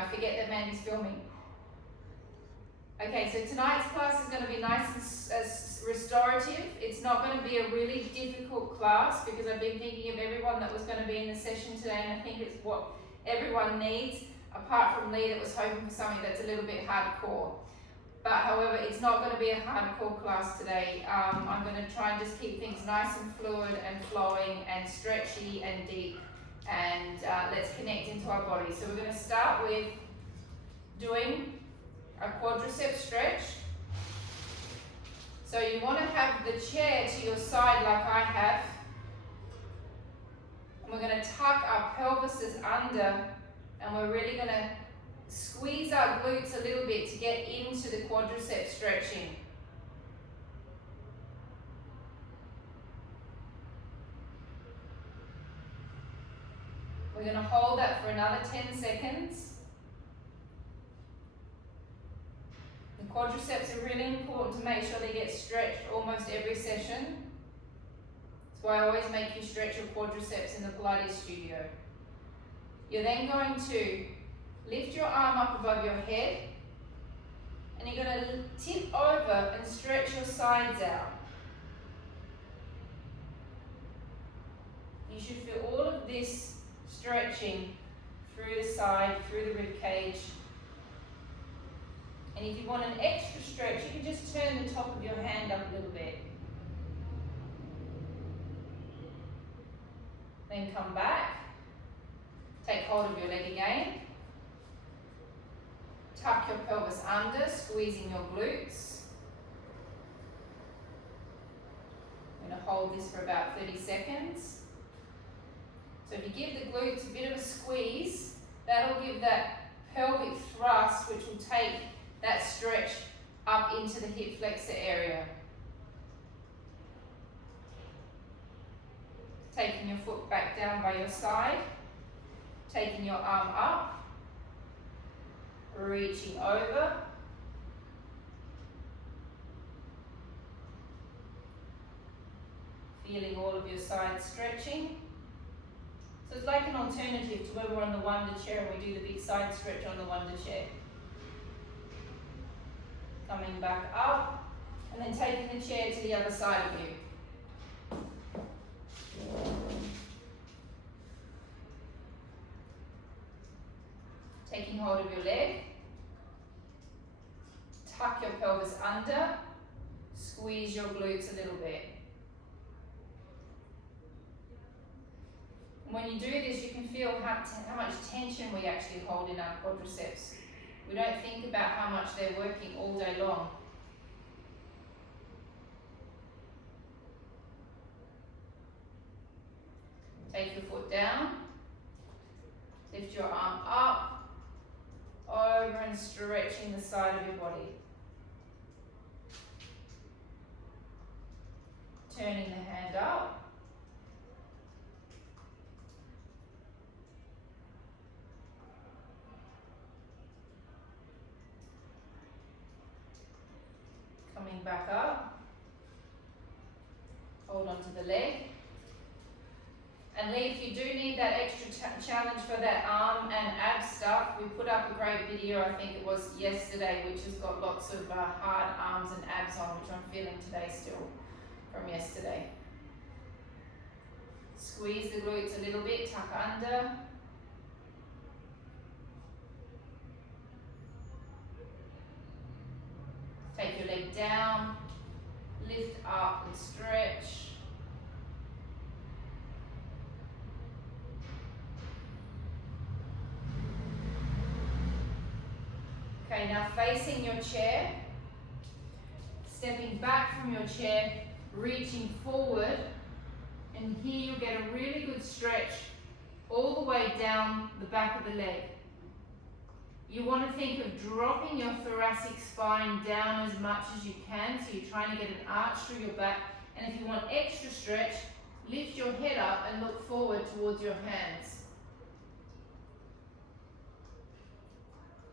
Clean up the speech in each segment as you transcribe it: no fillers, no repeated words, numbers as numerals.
I forget that Mandy's filming. Okay, so tonight's class is going to be nice and restorative. It's not going to be a really difficult class because I've been thinking of everyone that was going to be in the session today, and I think it's what everyone needs, apart from Lee that was hoping for something that's a little bit hardcore. But however, it's not going to be a hardcore class today. I'm going to try and just keep things nice and fluid and flowing and stretchy and deep, and let's connect into our body. So we're going to start with doing a quadricep stretch. So you want to have the chair to your side like I have. And we're going to tuck our pelvises under, and we're really going to squeeze our glutes a little bit to get into the quadricep stretching. We're going to hold that for another 10 seconds. The quadriceps are really important to make sure they get stretched almost every session. That's why I always make you stretch your quadriceps in the Pilates studio. You're then going to lift your arm up above your head, and you're going to tip over and stretch your sides out. You should feel all of this stretching through the side, through the rib cage. And if you want an extra stretch, you can just turn the top of your hand up a little bit. Then come back, take hold of your leg again. Tuck your pelvis under, squeezing your glutes. I'm going to hold this for about 30 seconds. So if you give the glutes a bit of a squeeze, that'll give that pelvic thrust, which will take that stretch up into the hip flexor area. Taking your foot back down by your side, taking your arm up, reaching over, feeling all of your sides stretching. So it's like an alternative to when we're on the wonder chair and we do the big side stretch on the wonder chair. Coming back up, and then taking the chair to the other side of you. Taking hold of your leg, tuck your pelvis under, squeeze your glutes a little bit. And when you do this, you can feel how much tension we actually hold in our quadriceps. We don't think about how much they're working all day long. Take your foot down, lift your arm up, over and stretching the side of your body. Turning the hand up. Coming back up, hold on to the leg. And Lee, if you do need that extra challenge for that arm and ab stuff, we put up a great video, I think it was yesterday, which has got lots of hard arms and abs on, which I'm feeling today still from yesterday. Squeeze the glutes a little bit, tuck under. Take your leg down, lift up and stretch. Okay, now facing your chair, stepping back from your chair, reaching forward, and here you'll get a really good stretch all the way down the back of the leg. You want to think of dropping your thoracic spine down as much as you can, so you're trying to get an arch through your back. And if you want extra stretch, lift your head up and look forward towards your hands.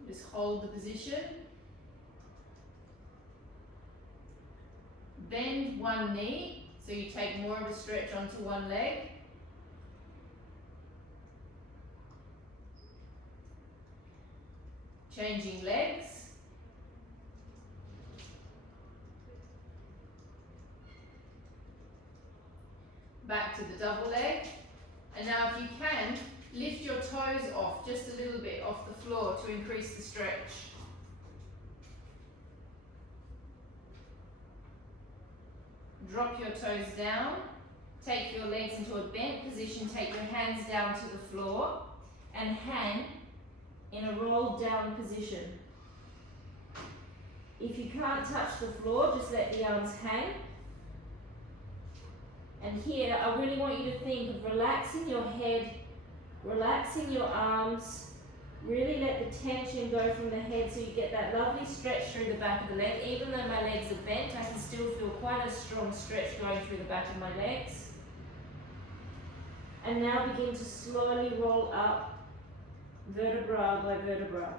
Just hold the position. Bend one knee, so you take more of a stretch onto one leg. Changing legs. Back to the double leg. And now if you can, lift your toes off just a little bit off the floor to increase the stretch. Drop your toes down. Take your legs into a bent position. Take your hands down to the floor and hang in a rolled down position. If you can't touch the floor, just let the arms hang. And here, I really want you to think of relaxing your head, relaxing your arms. Really let the tension go from the head so you get that lovely stretch through the back of the leg. Even though my legs are bent, I can still feel quite a strong stretch going through the back of my legs. And now begin to slowly roll up, vertebra by vertebra.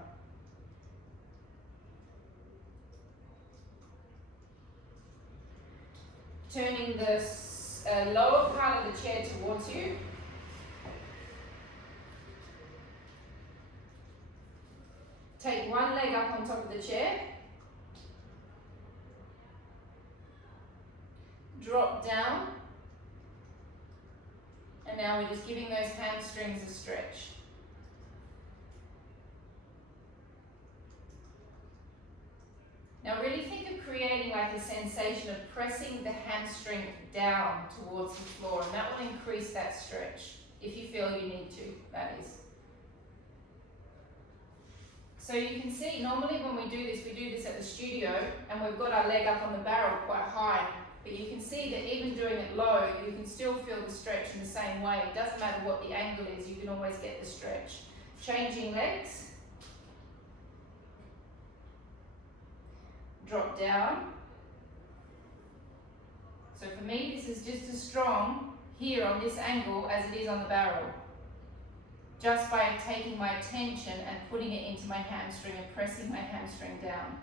Turning the lower part of the chair towards you. Take one leg up on top of the chair. Drop down. And now we're just giving those hamstrings a stretch. Now really think of creating like a sensation of pressing the hamstring down towards the floor, and that will increase that stretch, if you feel you need to, that is. So you can see, normally when we do this at the studio, and we've got our leg up on the barrel quite high, but you can see that even doing it low, you can still feel the stretch in the same way. It doesn't matter what the angle is, you can always get the stretch. Changing legs. Drop down. So for me, this is just as strong here on this angle as it is on the barrel. Just by taking my attention and putting it into my hamstring and pressing my hamstring down.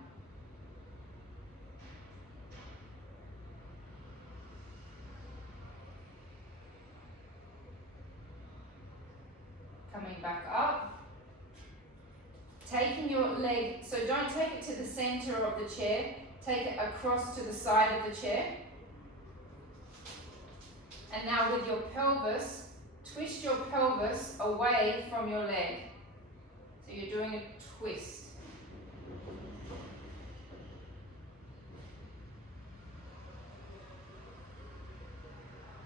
Coming back up. Taking your leg, so don't take it to the center of the chair, take it across to the side of the chair. And now with your pelvis, twist your pelvis away from your leg. So you're doing a twist.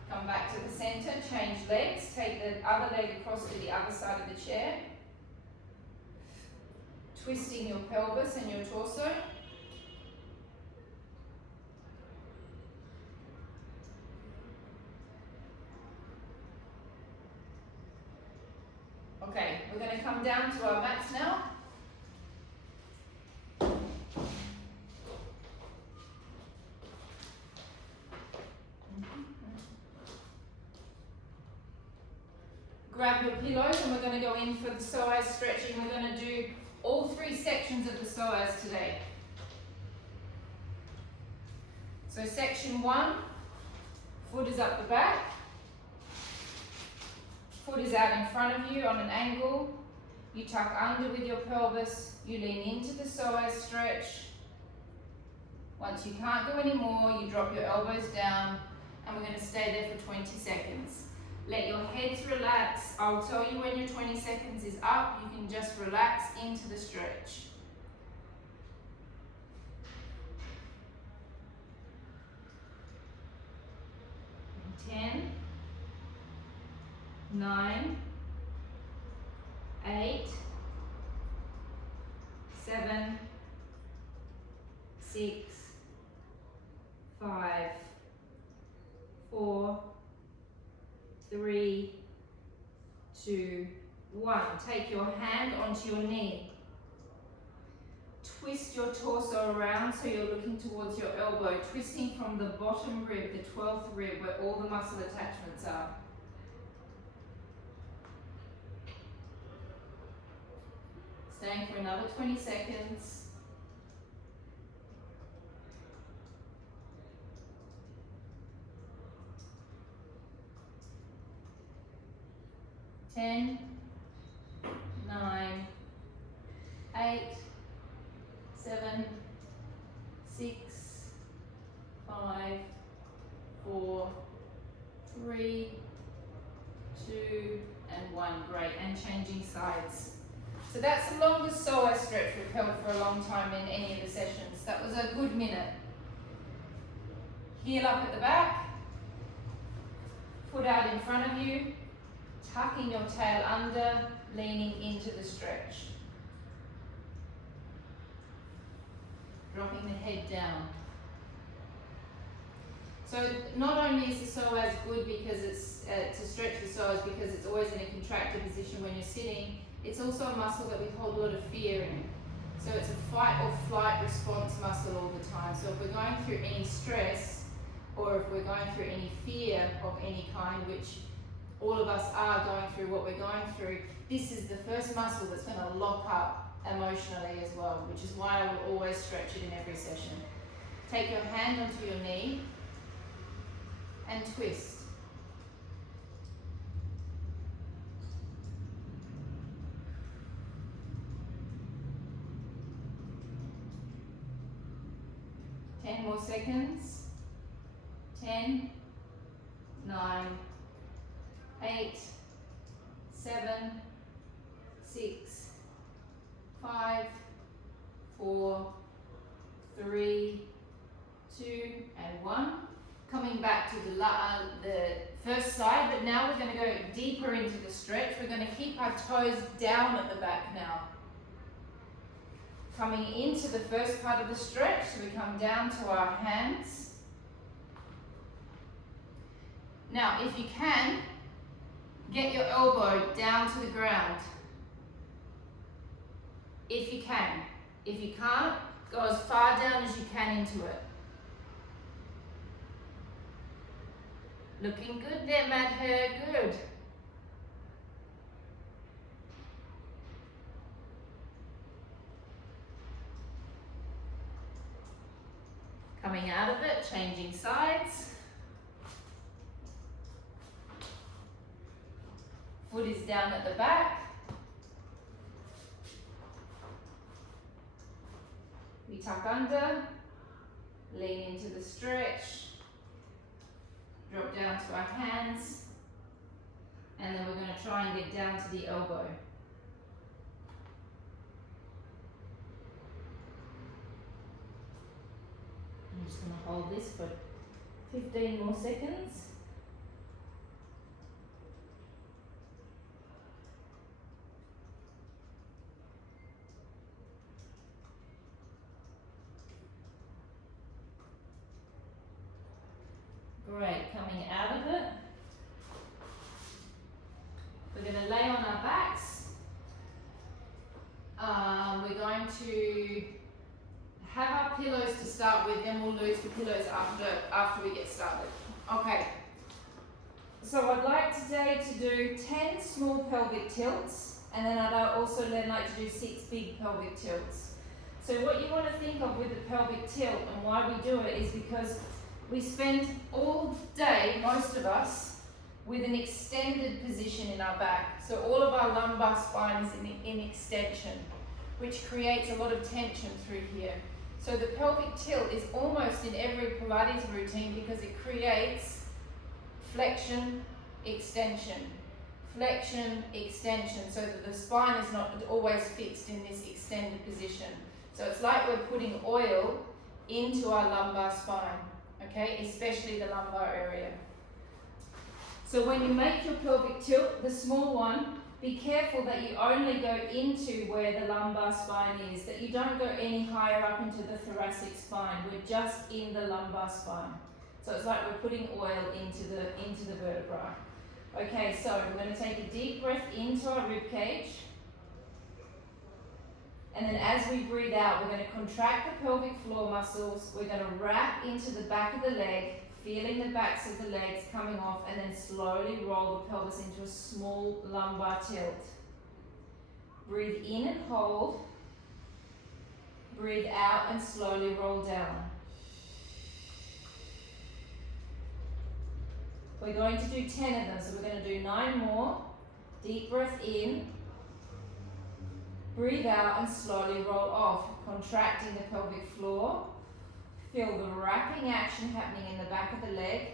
Come back to the center, change legs, take the other leg across to the other side of the chair. Twisting your pelvis and your torso. Okay, we're going to come down to our mats now. Grab your pillows and we're going to go in for the psoas stretching. We're going to do all three sections of the psoas today. So section 1, foot is up the back. Foot is out in front of you on an angle. You tuck under with your pelvis. You lean into the psoas stretch. Once you can't go anymore, you drop your elbows down and we're going to stay there for 20 seconds. Let your heads relax. I'll tell you when your 20 seconds is up. You can just relax into the stretch. 10, 9, 8, 7, 6, 5, 4, 3, 2, 1. Take your hand onto your knee. Twist your torso around so you're looking towards your elbow, twisting from the bottom rib, the 12th rib, where all the muscle attachments are. Staying for another 20 seconds. 10, 9, 8, 7, 6, 5, 4, 3, 2, and 1. Great, and changing sides. So that's the longest psoas stretch we've held for a long time in any of the sessions. That was a good minute. Heel up at the back, foot out in front of you, tucking your tail under, leaning into the stretch. Dropping the head down. So not only is the psoas good because it's to stretch the psoas because it's always in a contracted position when you're sitting, it's also a muscle that we hold a lot of fear in. So it's a fight or flight response muscle all the time. So if we're going through any stress or if we're going through any fear of any kind, which all of us are going through what we're going through, this is the first muscle that's going to lock up emotionally as well, which is why I will always stretch it in every session. Take your hand onto your knee and twist. More seconds. 10, 9, 8, 7, 6, 5, 4, 3, 2, and 1. Coming back to the first side, but now we're going to go deeper into the stretch. We're going to keep our toes down at the back now. Coming into the first part of the stretch, so we come down to our hands. Now, if you can, get your elbow down to the ground. If you can. If you can't, go as far down as you can into it. Looking good there, Mad Hair, good. Coming out of it, changing sides. Foot is down at the back. We tuck under, lean into the stretch, drop down to our hands, and then we're going to try and get down to the elbow. I'm just going to hold this for 15 more seconds. Great, coming out of it. We're going to lay on our backs. We're going to have our pillows to start with, then we'll lose the pillows after we get started. Okay, so I'd like today to do 10 small pelvic tilts, and then I'd also like to do 6 big pelvic tilts. So what you want to think of with the pelvic tilt and why we do it is because we spend all day, most of us, with an extended position in our back. So all of our lumbar spine is in extension, which creates a lot of tension through here. So the pelvic tilt is almost in every Pilates routine because it creates flexion, extension, so that the spine is not always fixed in this extended position. So it's like we're putting oil into our lumbar spine, okay, especially the lumbar area. So when you make your pelvic tilt, the small one, be careful that you only go into where the lumbar spine is, that you don't go any higher up into the thoracic spine. We're just in the lumbar spine. So it's like we're putting oil into the vertebra. Okay, so we're going to take a deep breath into our rib cage. And then as we breathe out, we're going to contract the pelvic floor muscles. We're going to wrap into the back of the leg, feeling the backs of the legs coming off, and then slowly roll the pelvis into a small lumbar tilt. Breathe in and hold. Breathe out and slowly roll down. We're going to do 10 of them, so we're going to do 9 more. Deep breath in. Breathe out and slowly roll off, contracting the pelvic floor. Feel the wrapping action happening in the back of the leg.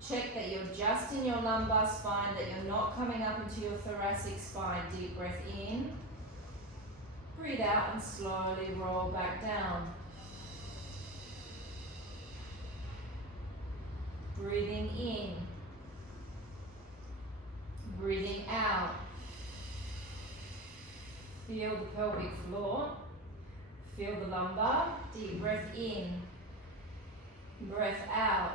Check that you're just in your lumbar spine, that you're not coming up into your thoracic spine. Deep breath in. Breathe out and slowly roll back down. Breathing in. Breathing out. Feel the pelvic floor. Feel the lumbar. Deep breath in. Breath out.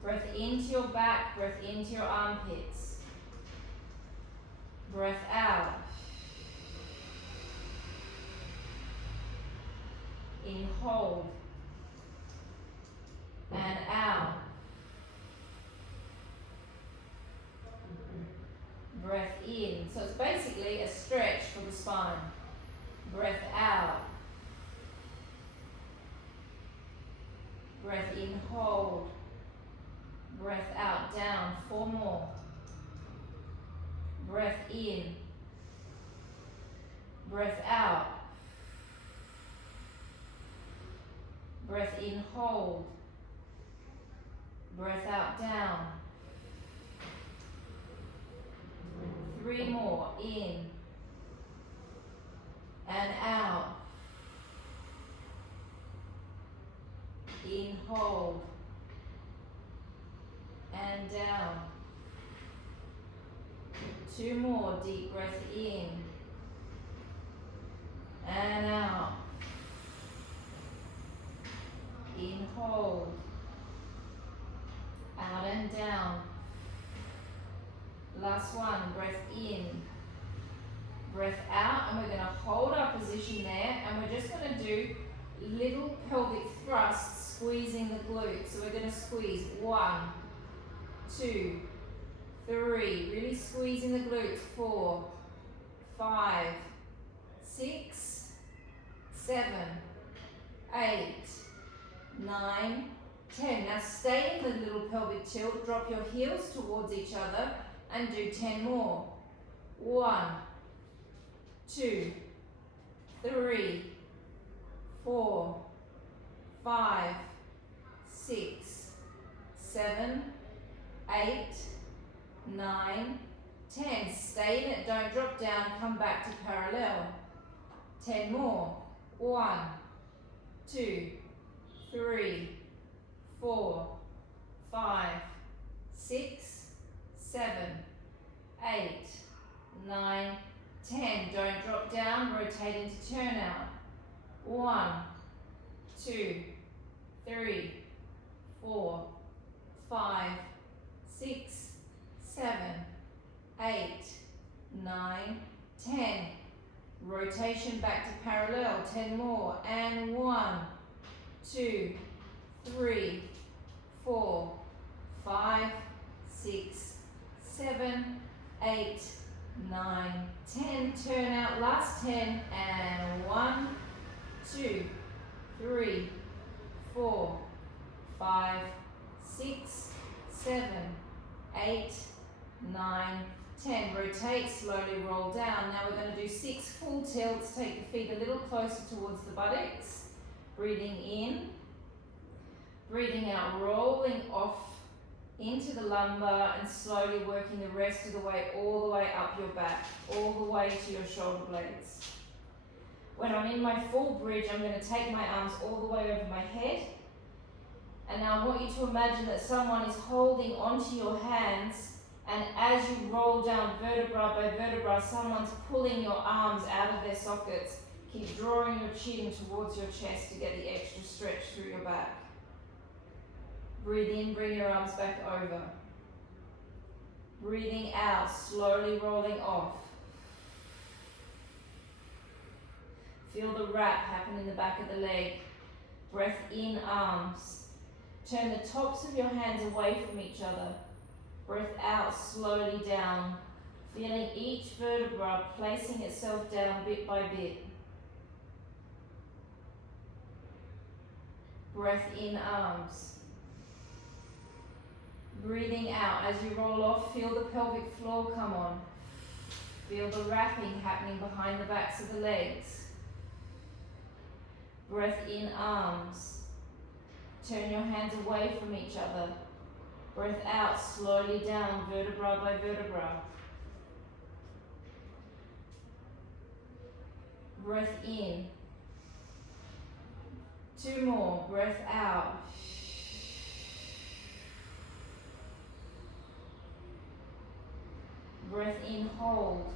Breath into your back, breath into your armpits. Breath out. In, hold. And out. Breath in. So it's basically a stretch for the spine. Breath out. Breath in, hold. Breath out, down, 4 more. Breath in. Breath out. Breath in, hold. Breath out, down. 3 more, in. And out. In, hold. And down. 2 more, deep breath in. And out. In, hold. Out and down. Last one, breath in. Breath out, and we're going to hold our position there, and we're just going to do little pelvic thrusts, squeezing the glutes. So we're going to squeeze 1, 2, 3, really squeezing the glutes, 4, 5, 6, 7, 8, 9, 10. Now stay in the little pelvic tilt, drop your heels towards each other and do 10 more. 1, 2, 3, 4, 5, 6, 7, 8, 9, 10. Stay in it, don't drop down, come back to parallel. 10 more. 1, 2, 3, 4, 5, 6, 7, 8, 9, 10. Don't drop down, rotate into turnout. 1, 2, 3, 4, 5, 6, 7, 8, 9, 10. Rotation back to parallel, 10 more. And 1, 2, 3, 4, 5, 6, 7, 8, 9, 10. Turn out, last 10. And 1, 2, 3, 4, 5, 6, 7, 8, 9, 10. Rotate, slowly roll down. Now we're going to do 6 full tilts. Take the feet a little closer towards the buttocks. Breathing in. Breathing out, rolling off into the lumbar and slowly working the rest of the way, all the way up your back, all the way to your shoulder blades. When I'm in my full bridge, I'm going to take my arms all the way over my head. And now I want you to imagine that someone is holding onto your hands, and as you roll down vertebra by vertebra, someone's pulling your arms out of their sockets. Keep drawing your chin towards your chest to get the extra stretch through your back. Breathe in, bring your arms back over. Breathing out, slowly rolling off. Feel the wrap happen in the back of the leg. Breath in, arms. Turn the tops of your hands away from each other. Breath out, slowly down. Feeling each vertebra placing itself down bit by bit. Breath in, arms. Breathing out, as you roll off, feel the pelvic floor come on. Feel the wrapping happening behind the backs of the legs. Breath in, arms. Turn your hands away from each other. Breath out, slowly down, vertebra by vertebra. Breath in. 2 more, breath out. Breath in, hold.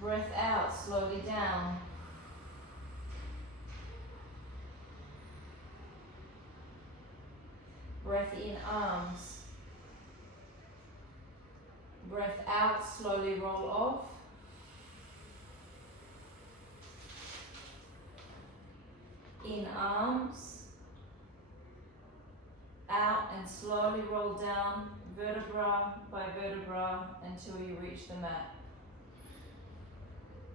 Breath out, slowly down. Breath in, arms. Breath out, slowly roll off. In, arms. Out and slowly roll down, vertebra by vertebra, until you reach the mat.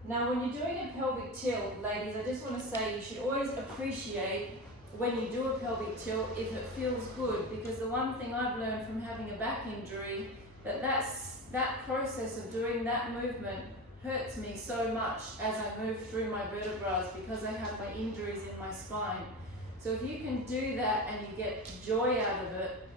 Now when you're doing a pelvic tilt, ladies, I just want to say you should always appreciate when you do a pelvic tilt if it feels good, because the one thing I've learned from having a back injury, that process of doing that movement hurts me so much as I move through my vertebrae because I have my injuries in my spine. So if you can do that and you get joy out of it,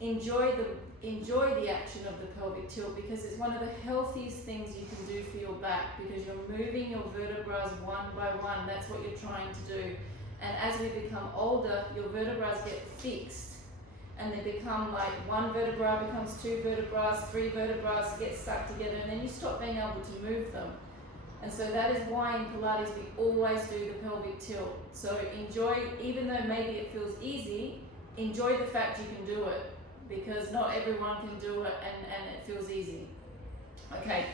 enjoy the action of the pelvic tilt, because it's one of the healthiest things you can do for your back, because you're moving your vertebrae one by one. That's what you're trying to do. And as we become older, your vertebrae get fixed, and they become like 1 vertebra becomes 2 vertebrae, 3 vertebrae get stuck together, and then you stop being able to move them. And so that is why in Pilates we always do the pelvic tilt. So enjoy, even though maybe it feels easy, enjoy the fact you can do it, because not everyone can do it and it feels easy. Okay,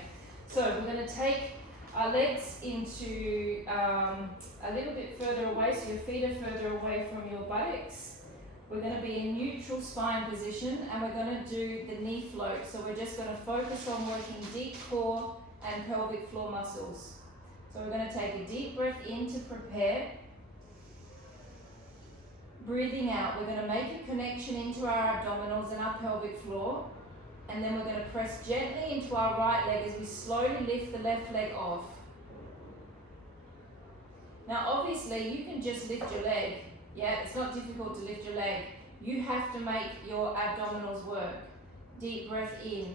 so we're going to take our legs into a little bit further away, so your feet are further away from your buttocks. We're going to be in neutral spine position, and we're going to do the knee float. So we're just going to focus on working deep core and pelvic floor muscles. So we're going to take a deep breath in to prepare. Breathing out, we're going to make a connection into our abdominals and our pelvic floor, and then we're going to press gently into our right leg as we slowly lift the left leg off. Now obviously you can just lift your leg. Yeah, it's not difficult to lift your leg. You have to make your abdominals work. Deep breath in.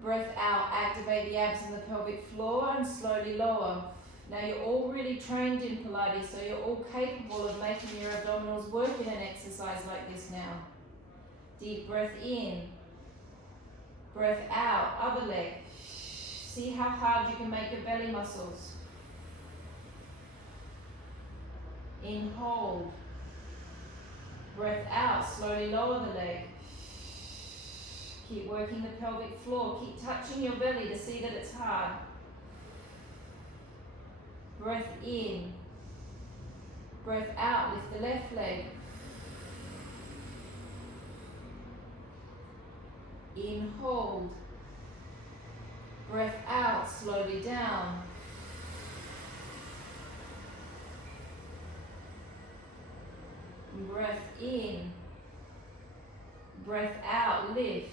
Breath out, activate the abs and the pelvic floor and slowly lower. Now you're all really trained in Pilates, so you're all capable of making your abdominals work in an exercise like this now. Deep breath in. Breath out, other leg. See how hard you can make your belly muscles. In, hold. Breath out, slowly lower the leg. Keep working the pelvic floor. Keep touching your belly to see that it's hard. Breath in. Breath out, lift the left leg. In, hold. Breath out, slowly down. Breath in. Breath out, lift.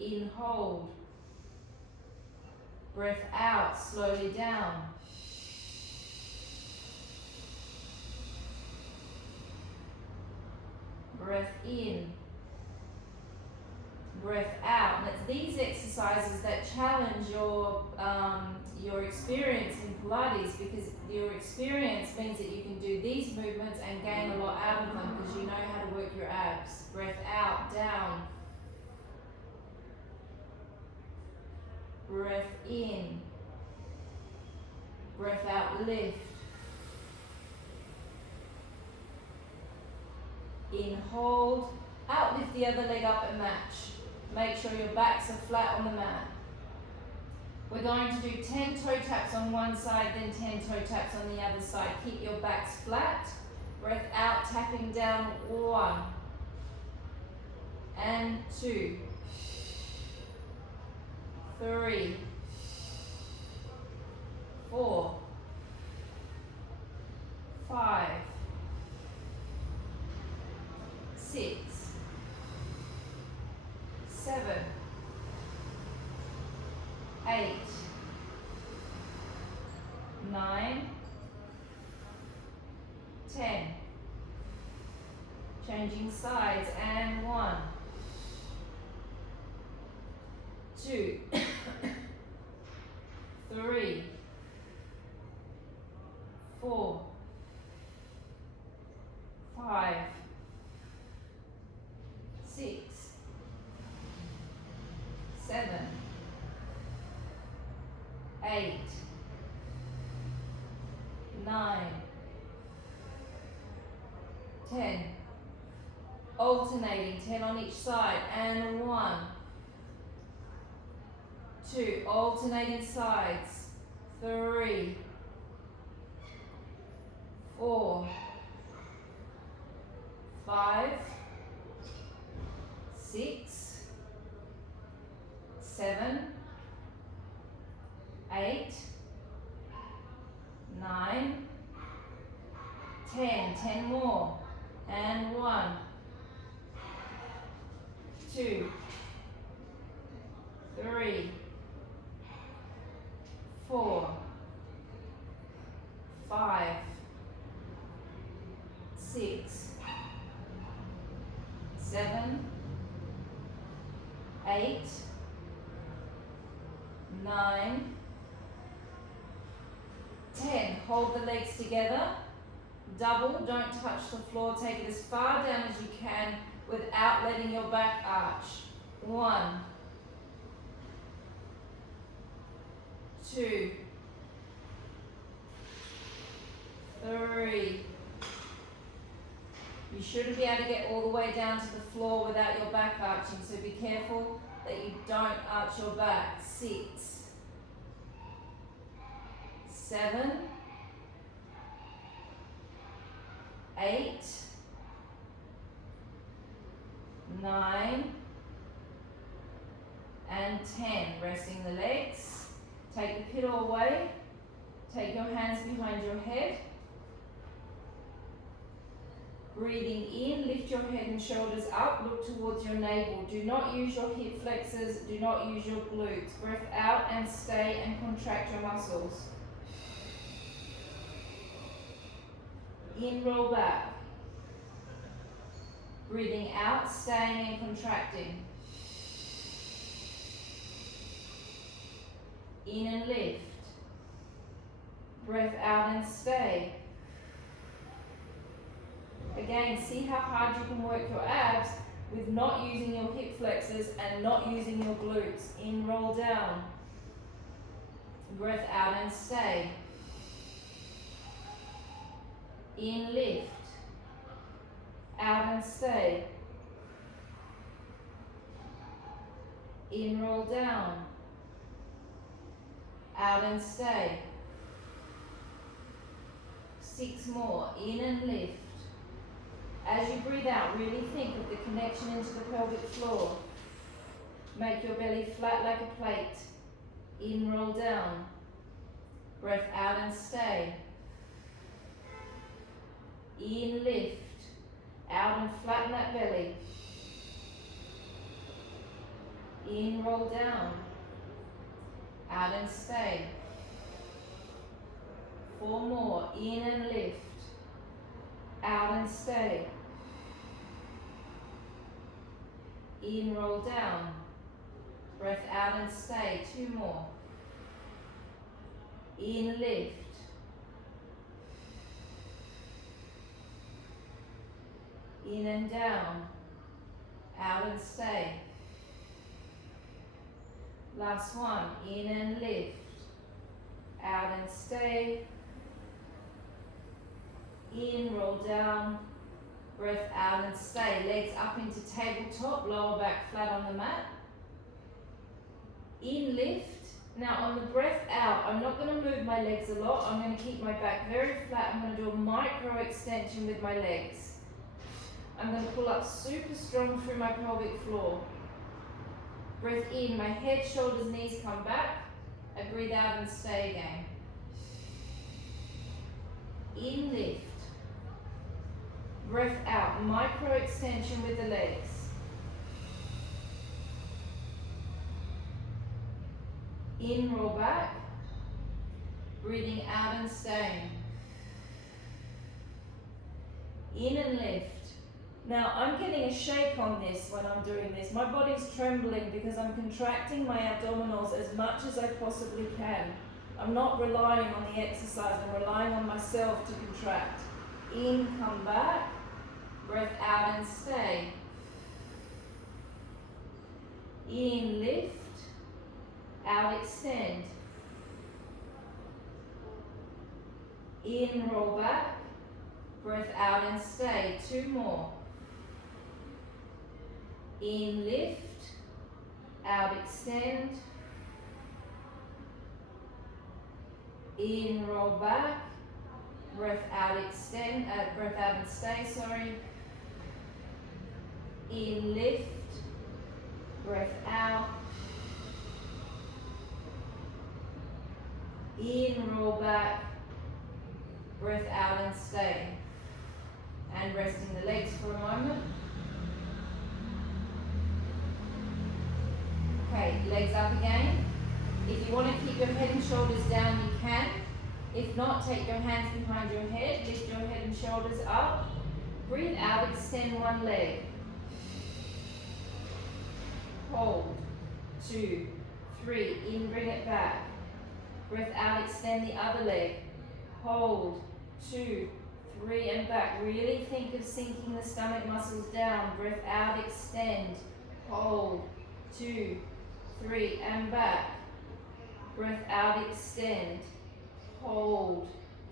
In, hold. Breath out, slowly down. Breath in. Breath out. And it's these exercises that challenge your experience in Pilates, because your experience means that you can do these movements and gain a lot out of them because you know how to work your abs. Breath out, down. Breath in. Breath out, lift. In, hold. Out, lift the other leg up and match. Make sure your backs are flat on the mat. We're going to do 10 toe taps on one side, then 10 toe taps on the other side. Keep your backs flat. Breath out, tapping down. 1 and 2, 3, 4, 5, 6, 7, 8, 9, 10. Changing sides, and 1, 2, 3, 4, 5, 6, 7, 8, 9, 10. Alternating, 10 on each side, and 1, 2, alternating sides, 3, 4, 5, 6, 7, 8, 9, 10. 10 more, and 1, 2, 3, 4, 5, 6, 7, 8, 9, 10. Hold the legs together. Double, don't touch the floor. Take it as far down as you can without letting your back arch. 1, 2, 3. You shouldn't be able to get all the way down to the floor without your back arching, so be careful that you don't arch your back. 6, 7, 8, 9, and 10. Resting the legs. Take the pillow away. Take your hands behind your head. Breathing in, lift your head and shoulders up, look towards your navel. Do not use your hip flexors, do not use your glutes. Breath out and stay and contract your muscles. In, roll back. Breathing out, staying and contracting. In and lift. Breath out and stay. Again, see how hard you can work your abs with not using your hip flexors and not using your glutes. In, roll down. Breath out and stay. In, lift. Out and stay. In, roll down. Out and stay. 6 more. In and lift. As you breathe out, really think of the connection into the pelvic floor. Make your belly flat like a plate. In, roll down. Breath out and stay. In, lift. Out and flatten that belly. In, roll down. Out and stay. 4 more. In and lift. Out and stay. In, roll down. Breath out and stay. 2 more. In, lift. In and down. Out and stay. Last one. In and lift. Out and stay. In, roll down. Breath out and stay. Legs up into tabletop, lower back flat on the mat. In, lift. Now on the breath out, I'm not going to move my legs a lot. I'm going to keep my back very flat. I'm going to do a micro extension with my legs. I'm going to pull up super strong through my pelvic floor. Breath in, my head, shoulders, knees come back. I breathe out and stay again. In, lift. Breath out, micro extension with the legs. In, roll back. Breathing out and stay. In and lift. Now I'm getting a shake on this when I'm doing this. My body's trembling because I'm contracting my abdominals as much as I possibly can. I'm not relying on the exercise, I'm relying on myself to contract. In, come back. Breath out and stay. In, lift. Out, extend. In, roll back. Breath out and stay. 2 more. In, lift. Out, extend. In, roll back. Breath out, extend. Breath out and stay, sorry. In, lift. Breath out. In, roll back. Breath out and stay. And resting the legs for a moment. Okay, legs up again. If you want to keep your head and shoulders down, you can. If not, take your hands behind your head, lift your head and shoulders up. Breathe out, extend one leg. Hold. 2, 3, in, bring it back. Breath out, extend the other leg. Hold. 2, 3, and back. Really think of sinking the stomach muscles down. Breath out, extend. Hold. 2, 3, and back. Breath out, extend. Hold.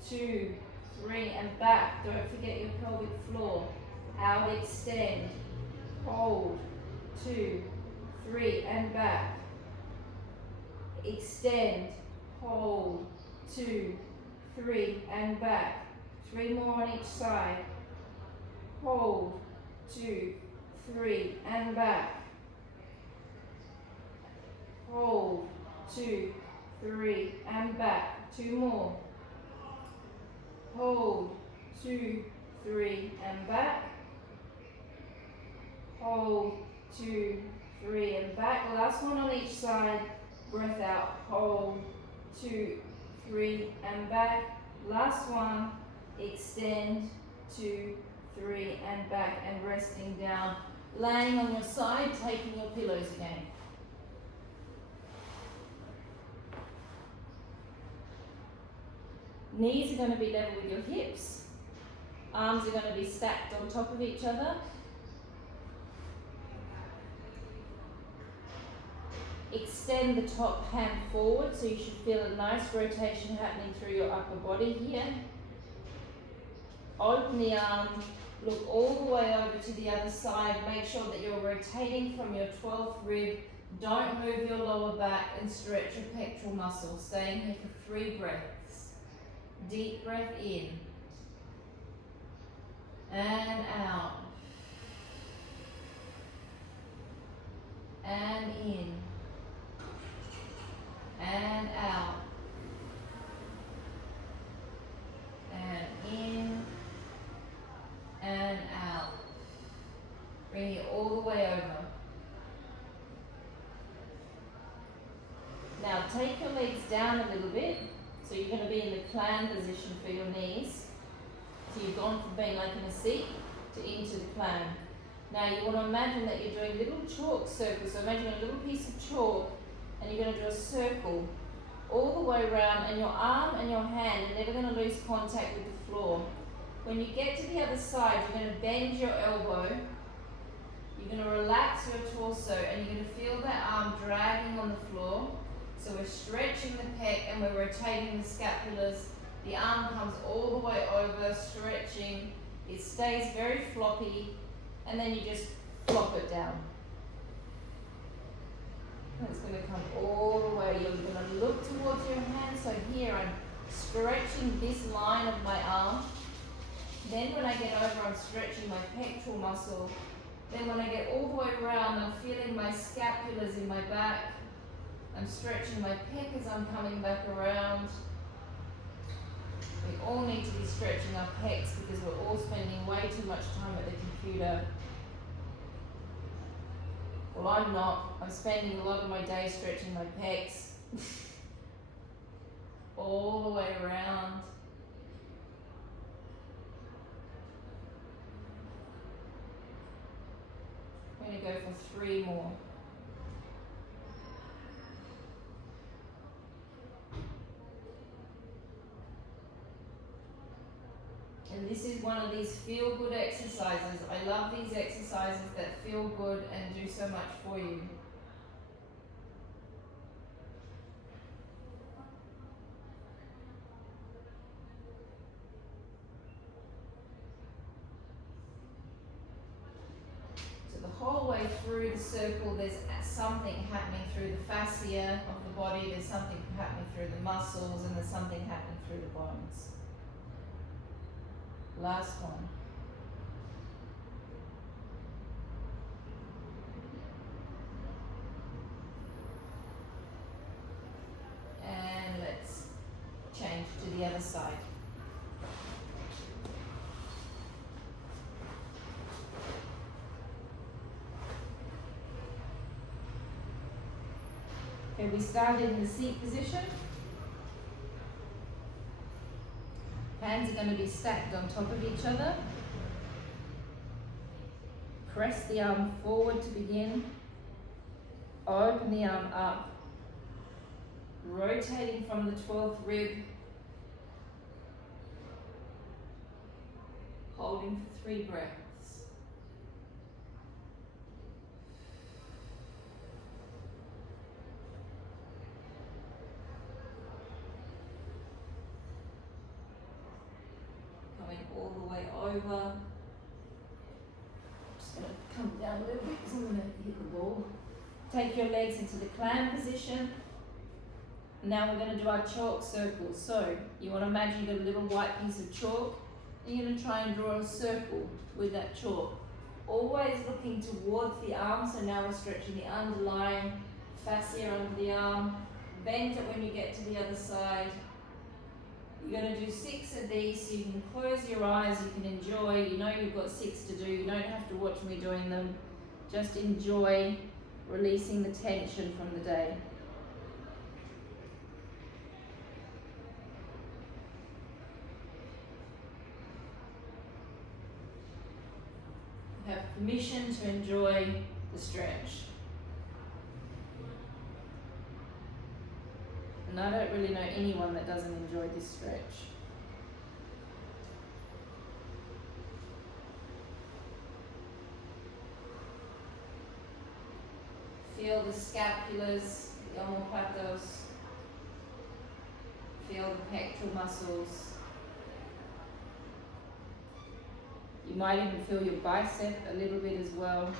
2, 3, and back. Don't forget your pelvic floor. Out, extend. Hold. 2, 3, and back. Extend. Hold. 2, 3, and back. 3 more on each side. Hold. 2, 3, and back. Hold. 2, 3, and back. 2 more. Hold. 2, 3, and back. Hold. 2, 3, and back. Last one on each side. Breath out. Hold. 2, 3, and back. Last one. Extend. 2, 3, and back. And resting down. Laying on your side, taking your pillows again. Knees are going to be level with your hips. Arms are going to be stacked on top of each other. Extend the top hand forward, so you should feel a nice rotation happening through your upper body here. Open the arm, look all the way over to the other side. Make sure that you're rotating from your 12th rib. Don't move your lower back and stretch your pectoral muscles. Staying here for 3 breaths. Deep breath in and out and in and out and in and out. Bring it all the way over. Now take your legs down a little bit. So you're going to be in the plan position for your knees. So you've gone from being like in a seat to into the plan. Now you want to imagine that you're doing little chalk circles. So imagine a little piece of chalk and you're going to do a circle all the way around, and your arm and your hand are never going to lose contact with the floor. When you get to the other side, you're going to bend your elbow. You're going to relax your torso and you're going to feel that arm dragging on the floor. So we're stretching the pec and we're rotating the scapulars. The arm comes all the way over, stretching. It stays very floppy, and then you just flop it down. And it's going to come all the way. You're going to look towards your hand. So here I'm stretching this line of my arm. Then when I get over, I'm stretching my pectoral muscle. Then when I get all the way around, I'm feeling my scapulars in my back. I'm stretching my pec as I'm coming back around. We all need to be stretching our pecs because we're all spending way too much time at the computer. Well, I'm not. I'm spending a lot of my day stretching my pecs. All the way around. We're going to go for 3 more. And this is one of these feel-good exercises. I love these exercises that feel good and do so much for you. So the whole way through the circle, there's something happening through the fascia of the body, there's something happening through the muscles, and there's something happening through the bones. Last one. And let's change to the other side. Okay, we started in the seat position. Hands are going to be stacked on top of each other. Press the arm forward to begin. Open the arm up. Rotating from the 12th rib. Holding for 3 breaths. All the way over. Just going to come down a little bit because I'm going to hit the ball. Take your legs into the clam position. Now we're going to do our chalk circles. So you want to imagine you've got a little white piece of chalk. And you're going to try and draw a circle with that chalk. Always looking towards the arm. So now we're stretching the underlying fascia under the arm. Bend it when you get to the other side. You're going to do 6 of these, so you can close your eyes, you can enjoy. You know you've got 6 to do, you don't have to watch me doing them. Just enjoy releasing the tension from the day. You have permission to enjoy the stretch. And I don't really know anyone that doesn't enjoy this stretch. Feel the scapulars, the omoplatos. Feel the pectoral muscles. You might even feel your bicep a little bit as well.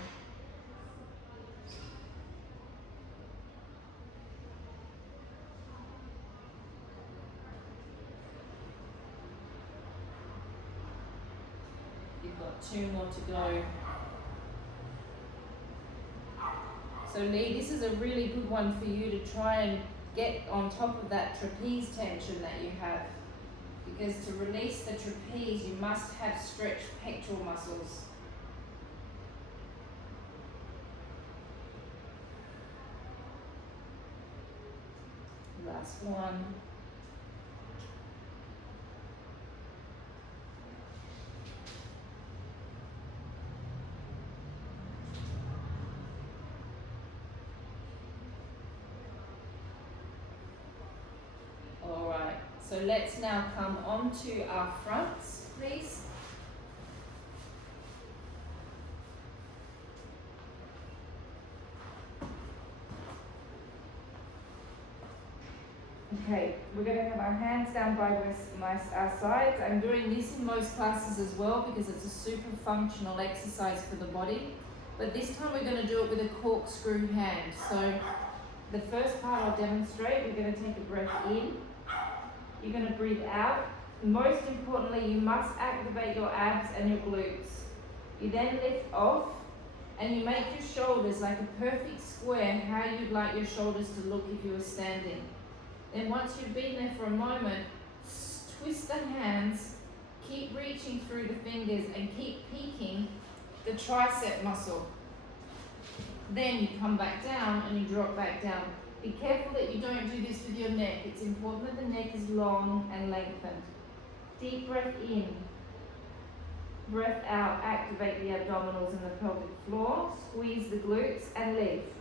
You've got 2 more to go. So Lee, this is a really good one for you to try and get on top of that trapeze tension that you have. Because to release the trapeze, you must have stretched pectoral muscles. Last one. Alright, so let's now come on to our fronts, please. Okay, we're going to have our hands down by our sides. I'm doing this in most classes as well because it's a super functional exercise for the body. But this time we're going to do it with a corkscrew hand. So the first part I'll demonstrate, we're going to take a breath in. You're going to breathe out. Most importantly, you must activate your abs and your glutes. You then lift off and you make your shoulders like a perfect square, how you'd like your shoulders to look if you were standing. Then once you've been there for a moment, twist the hands, keep reaching through the fingers and keep peaking the tricep muscle. Then you come back down and you drop back down. Be careful that you don't do this with your neck. It's important that the neck is long and lengthened. Deep breath in. Breath out, activate the abdominals and the pelvic floor. Squeeze the glutes and lift.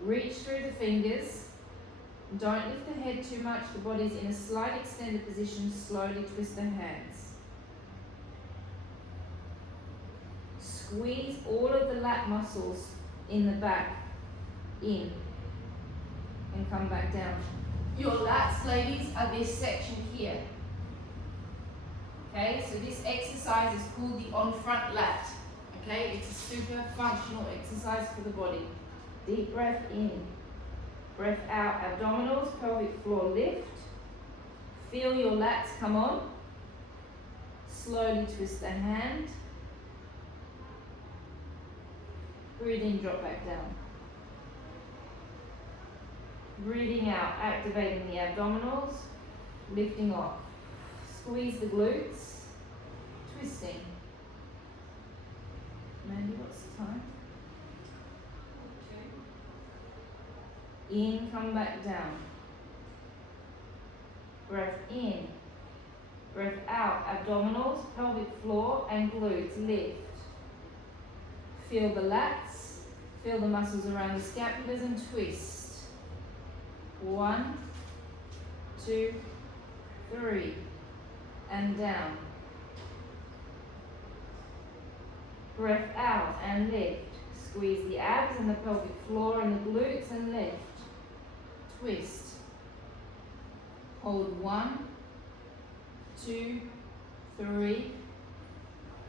Reach through the fingers. Don't lift the head too much. The body's in a slight extended position. Slowly twist the hands. Squeeze all of the lat muscles in the back in and come back down. Your lats, ladies, are this section here. Okay, so this exercise is called the on-front lat. Okay, it's a super functional exercise for the body. Deep breath in. Breath out, abdominals, pelvic floor lift. Feel your lats come on. Slowly twist the hand. Breathe in, drop back down. Breathing out, activating the abdominals, lifting off. Squeeze the glutes, twisting. Mandy, what's the time? In, come back down. Breath in. Breath out, abdominals, pelvic floor and glutes lift. Feel the lats, feel the muscles around the scapulars and twist. 1, 2, 3, and down. Breath out and lift. Squeeze the abs and the pelvic floor and the glutes and lift. Twist. Hold 1, 2, 3,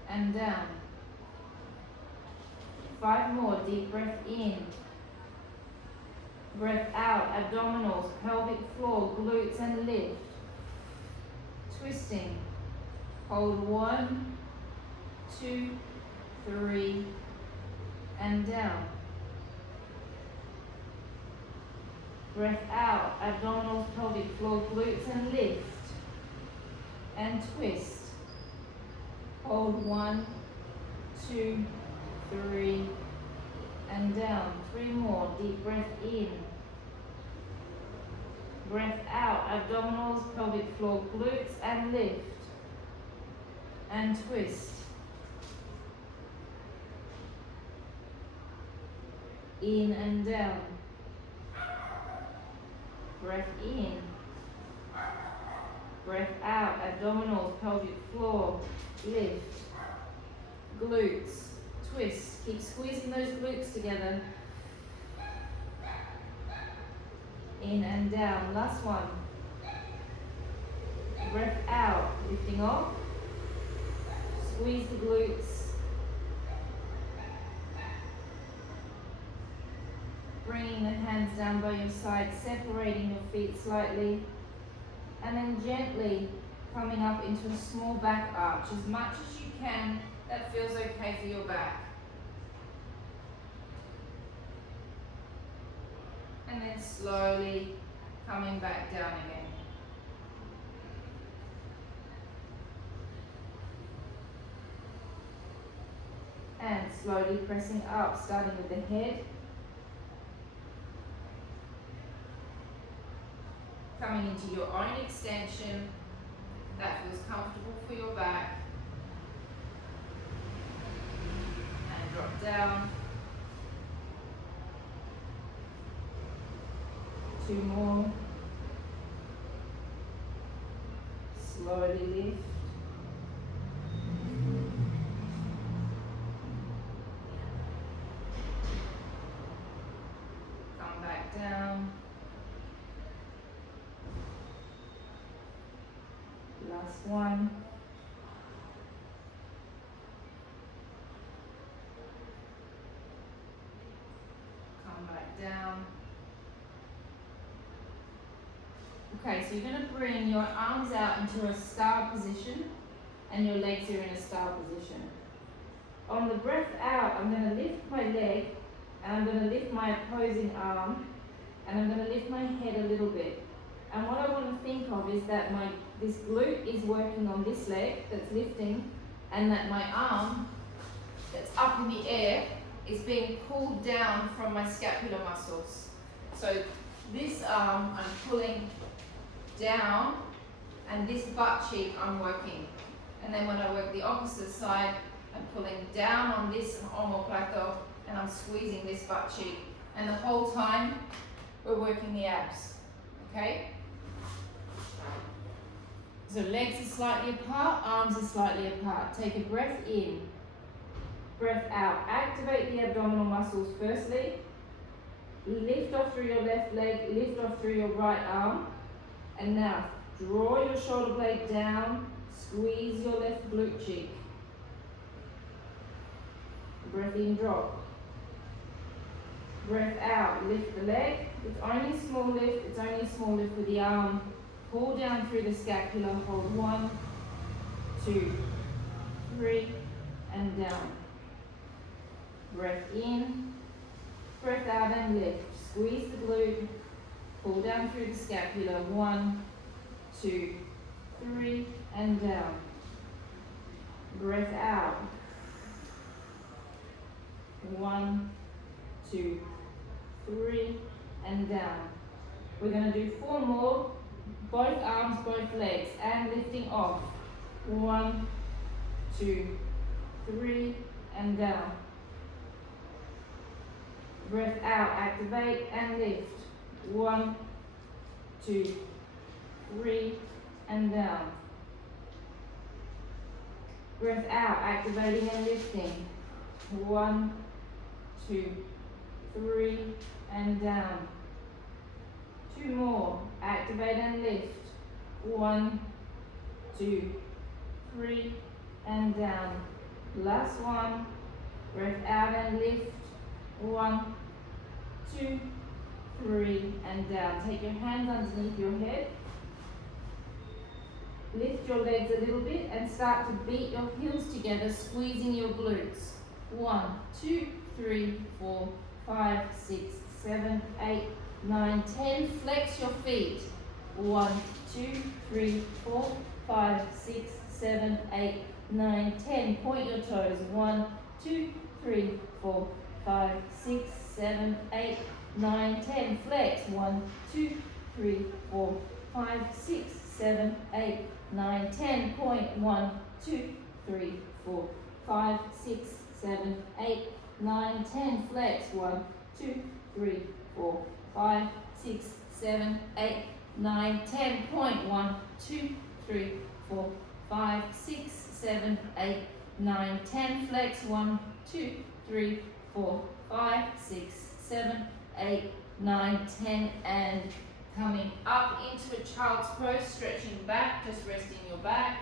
and down. 5 more. Deep breath in. Breath out, abdominals, pelvic floor, glutes and lift. Twisting. Hold 1, 2, 3, and down. Breath out, abdominals, pelvic floor, glutes and lift. And twist. Hold 1, 2, 3, and down. 3 more. Deep breath in. Breath out, abdominals, pelvic floor, glutes and lift. And twist. In and down. Breath in. Breath out, abdominals, pelvic floor, lift. Glutes, twist. Keep squeezing those glutes together. In and down. Last one. Breath out, lifting off. Squeeze the glutes. Bringing the hands down by your side, separating your feet slightly, and then gently coming up into a small back arch as much as you can. That feels okay for your back. And then slowly coming back down again. And slowly pressing up, starting with the head. Coming into your own extension that feels comfortable for your back. And drop down. 2 more. Slowly lift. Come back down. Last one. Come back down. Okay, so you're going to bring your arms out into a star position and your legs are in a star position. On the breath out, I'm going to lift my leg and I'm going to lift my opposing arm and I'm going to lift my head a little bit. And what I want to think of is that this glute is working on this leg that's lifting, and that my arm that's up in the air is being pulled down from my scapular muscles. So this arm I'm pulling down, and this butt cheek I'm working. And then when I work the opposite side, I'm pulling down on this omoplato and I'm squeezing this butt cheek. And the whole time we're working the abs, okay? So legs are slightly apart, arms are slightly apart. Take a breath in, breath out. Activate the abdominal muscles firstly. Lift off through your left leg, lift off through your right arm. And now draw your shoulder blade down, squeeze your left glute cheek. Breath in, drop. Breath out, lift the leg. It's only a small lift, it's only a small lift with the arm. Pull down through the scapula, hold 1, 2, 3, and down. Breath in, breath out and lift. Squeeze the glute, pull down through the scapula, 1, 2, 3, and down. Breath out. 1, 2, 3, and down. We're going to do 4 more, both arms, both legs, and lifting off. 1, 2, 3, and down. Breath out, activate and lift. 1, 2, 3, and down. Breath out, activating and lifting. 1, 2, 3, and down. 2 more, activate and lift. 1, 2, 3, and down. Last one, breath out and lift. 1, 2, 3, and down. Take your hands underneath your head. Lift your legs a little bit and start to beat your heels together, squeezing your glutes. 1, 2, 3, 4, 5, 6, 7, 8, 9, 10. Flex your feet. 1, 2, 3, 4, 5, 6, 7, 8, 9, 10. Point your toes. 1, 2, 3, 4, 5, 6, 7, 8, 9, 10. Flex. 1, 2, 3, 4, 5, 6, 7, 8, 9, 10. Point. 1, 2, 3, 4, 5, 6, 7, 8, 9, 10. Flex. 1, 2, 3, 4, 5, 6, 7, 8, 9, 10. Point. 1, 2, 3, 4, 5, 6, 7, 8, 9, 10. Flex. 1, 2, 3, 4, 5, 6, 7, 8, 9, 10. And coming up into a child's pose, stretching back, just resting your back.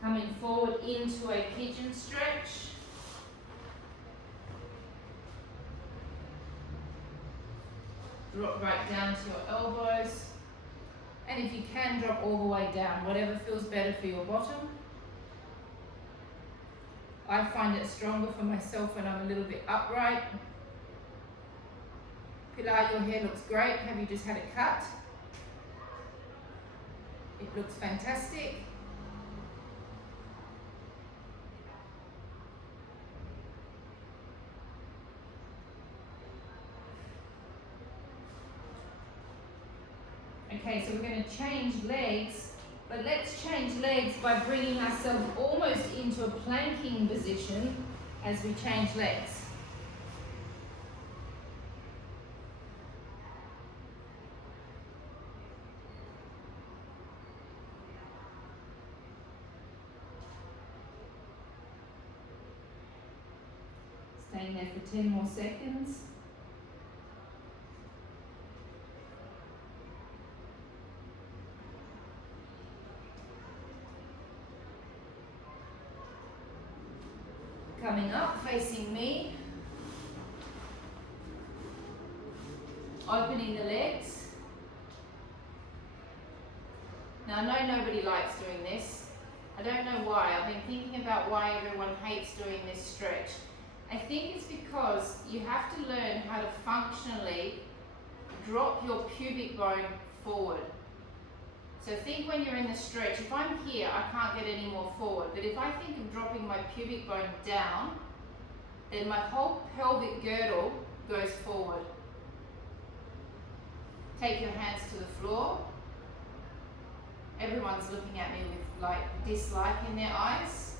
Coming forward into a pigeon stretch. Drop right down to your elbows. And if you can, drop all the way down, whatever feels better for your bottom. I find it stronger for myself when I'm a little bit upright. Pilar, your hair looks great. Have you just had it cut? It looks fantastic. Okay, so we're going to change legs, but let's change legs by bringing ourselves almost into a planking position as we change legs. Staying there for 10 more seconds. Coming up, facing me. Opening the legs. Now I know nobody likes doing this. I don't know why. I've been thinking about why everyone hates doing this stretch. I think it's because you have to learn how to functionally drop your pubic bone forward. So think when you're in the stretch, if I'm here, I can't get any more forward. But if I think of dropping my pubic bone down, then my whole pelvic girdle goes forward. Take your hands to the floor. Everyone's looking at me with like dislike in their eyes.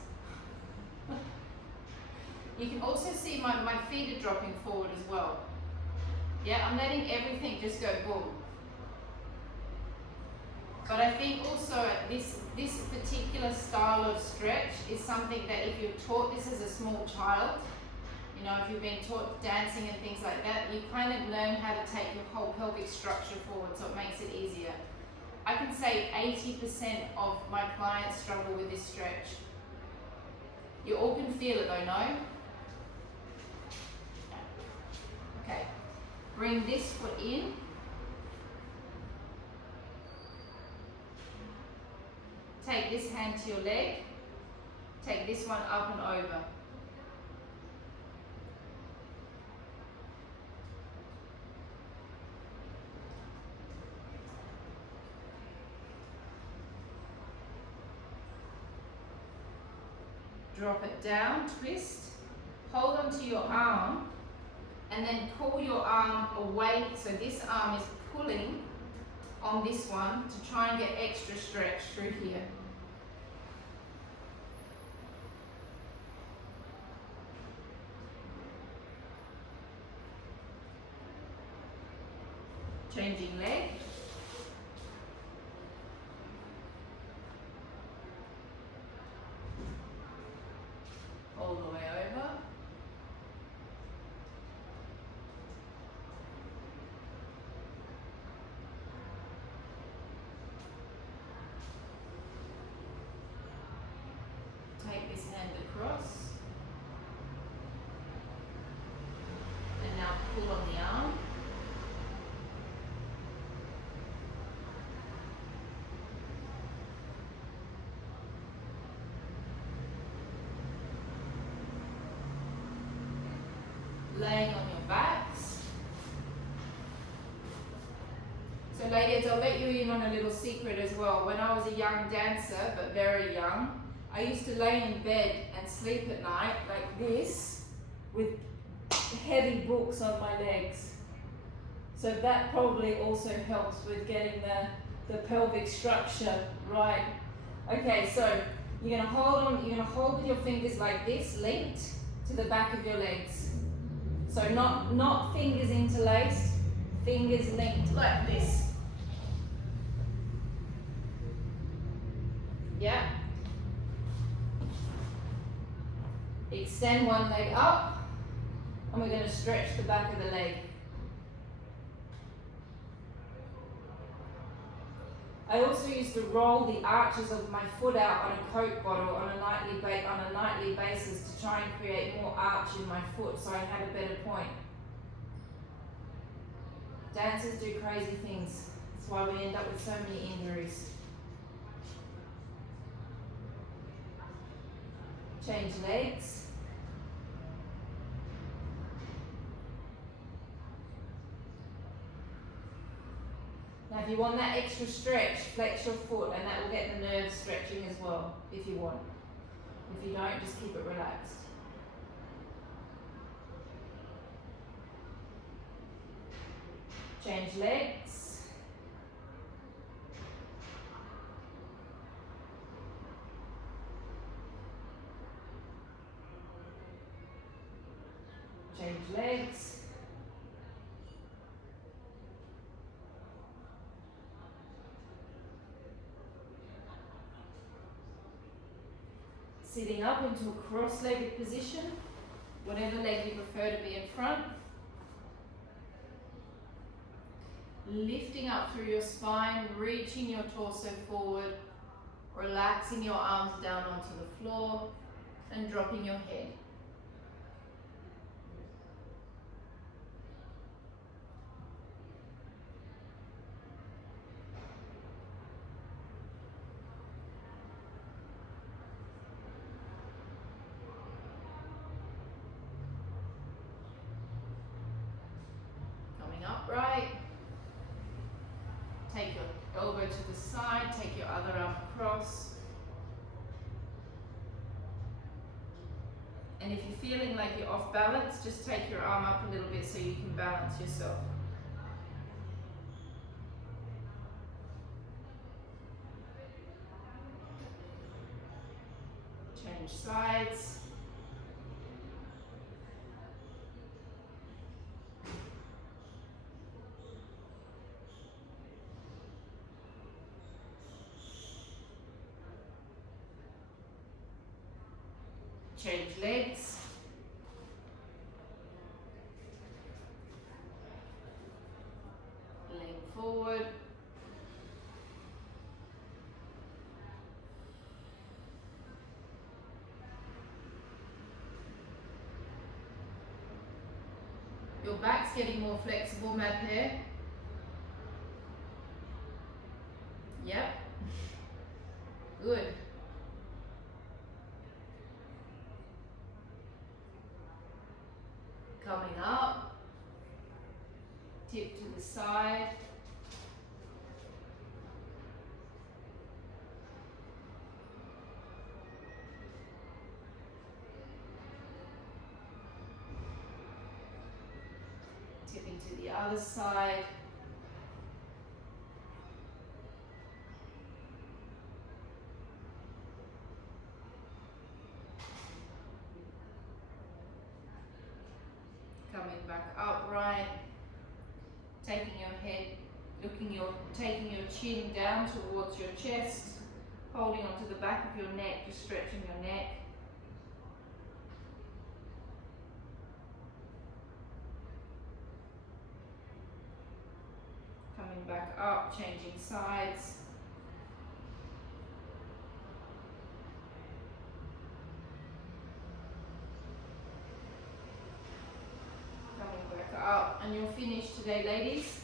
You can also see my feet are dropping forward as well. Yeah, I'm letting everything just go boom. But I think also this particular style of stretch is something that if you're taught this as a small child, you know, if you've been taught dancing and things like that, you kind of learn how to take your whole pelvic structure forward, so it makes it easier. I can say 80% of my clients struggle with this stretch. You all can feel it though, no? Okay, bring this foot in. Take this hand to your leg, take this one up and over. Drop it down, twist, hold onto your arm, and then pull your arm away, so this arm is pulling on this one to try and get extra stretch through here. Changing leg. All the way over. Take this hand across. And now pull on the arm. Laying on your backs. So ladies, I'll let you in on a little secret as well. When I was a young dancer, but very young, I used to lay in bed and sleep at night like this with heavy books on my legs. So that probably also helps with getting the pelvic structure right. Okay, so you're gonna hold with your fingers like this, linked to the back of your legs. So not fingers interlaced, fingers linked like this. Yeah. Extend one leg up, and we're going to stretch the back of the leg. I also used to roll the arches of my foot out on a Coke bottle on a nightly basis to try and create more arch in my foot so I had a better point. Dancers do crazy things. That's why we end up with so many injuries. Change legs. Now if you want that extra stretch, flex your foot and that will get the nerves stretching as well, if you want. If you don't, just keep it relaxed. Change legs. Change legs. Sitting up into a cross-legged position, whatever leg you prefer to be in front. Lifting up through your spine, reaching your torso forward, relaxing your arms down onto the floor, and dropping your head. Upright. side, take your other arm across. And if you're feeling like you're off balance, just take your arm up a little bit so you can balance yourself. Change sides. Change legs. Lean forward. Your back's getting more flexible, Mad Hair. Yep. Good. Coming up. Tip to the side. Tipping to the other side. Coming back upright. Taking your head, taking your chin down towards your chest. Holding onto the back of your neck, just stretching your neck. Coming back up, changing sides. Coming back up, and you're finished today, ladies.